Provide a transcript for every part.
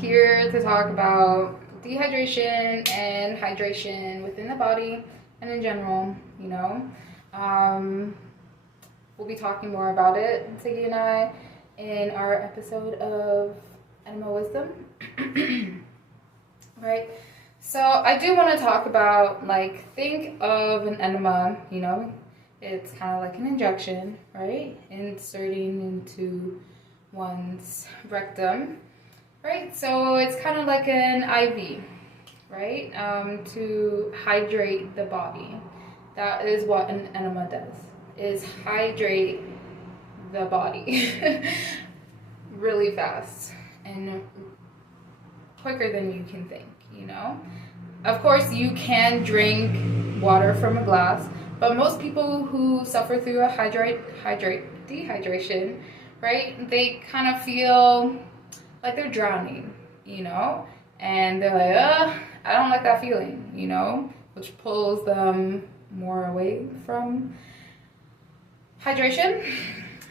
here to talk about dehydration and hydration within the body and in general, you know. We'll be talking more about it, Siggy and I, in our episode of Enema Wisdom. Right? So I do want to talk about, like, think of an enema, you know. It's kind of like an injection, right? Inserting into one's rectum, right? So it's kind of like an IV, right? To hydrate the body. That is what an enema does, is hydrate the body really fast and quicker than you can think, you know? Of course, you can drink water from a glass, but most people who suffer through a dehydration, right, they kind of feel like they're drowning, you know, and they're like, I don't like that feeling, you know, which pulls them more away from hydration,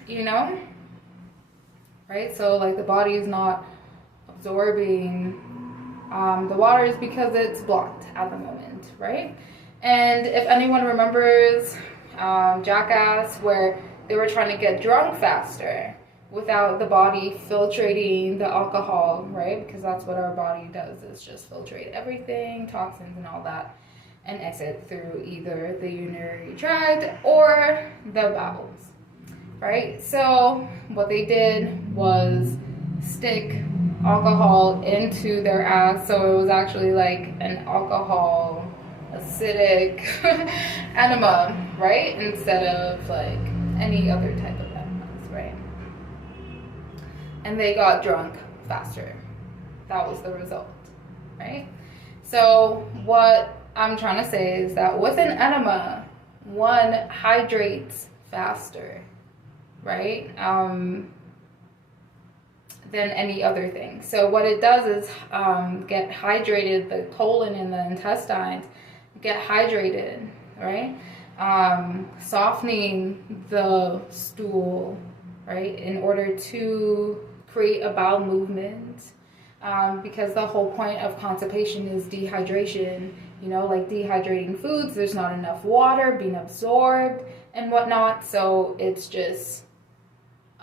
you know, right? So like the body is not absorbing the water is because it's blocked at the moment, right? And if anyone remembers Jackass, where they were trying to get drunk faster without the body filtrating the alcohol, right? Because that's what our body does, is just filtrate everything, toxins and all that, and exit through either the urinary tract or the bowels, right? So what they did was stick alcohol into their ass, so it was actually like an alcohol acidic enema, right? Instead of like any other type of enemas, right? And they got drunk faster. That was the result, right? So what I'm trying to say is that with an enema, one hydrates faster, right? Than any other thing. So what it does is get hydrated, the colon and the intestines get hydrated, right? Softening the stool, right, in order to create a bowel movement, because the whole point of constipation is dehydration, you know, like dehydrating foods, there's not enough water being absorbed and whatnot, so it's just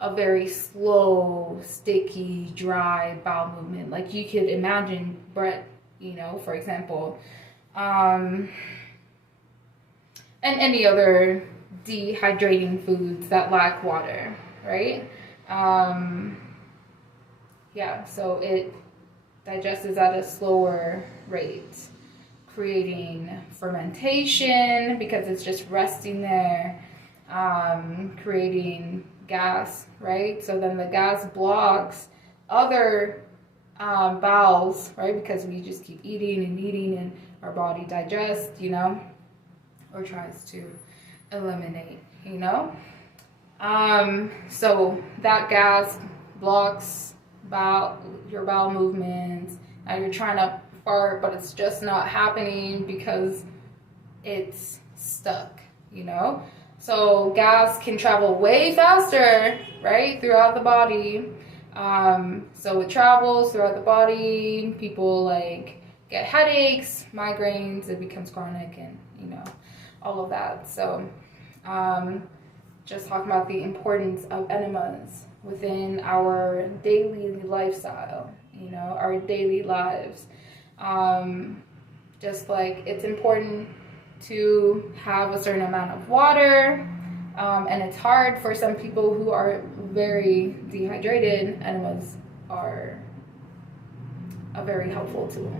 a very slow, sticky, dry bowel movement. Like you could imagine Brett, you know, for example, and any other dehydrating foods that lack water, right? Yeah, so it digests at a slower rate, creating fermentation because it's just resting there, creating gas, right? So then the gas blocks other bowels, right? Because we just keep eating and our body digests, you know, or tries to eliminate, you know. So that gas blocks your bowel movements. Now you're trying to fart, but it's just not happening because it's stuck, you know. So gas can travel way faster, right, throughout the body. So it travels throughout the body. People like get headaches, migraines, it becomes chronic, and you know, all of that. So just talking about the importance of enemas within our daily lifestyle, you know, our daily lives. Just like it's important to have a certain amount of water, and it's hard for some people who are very dehydrated. Enemas are a very helpful tool.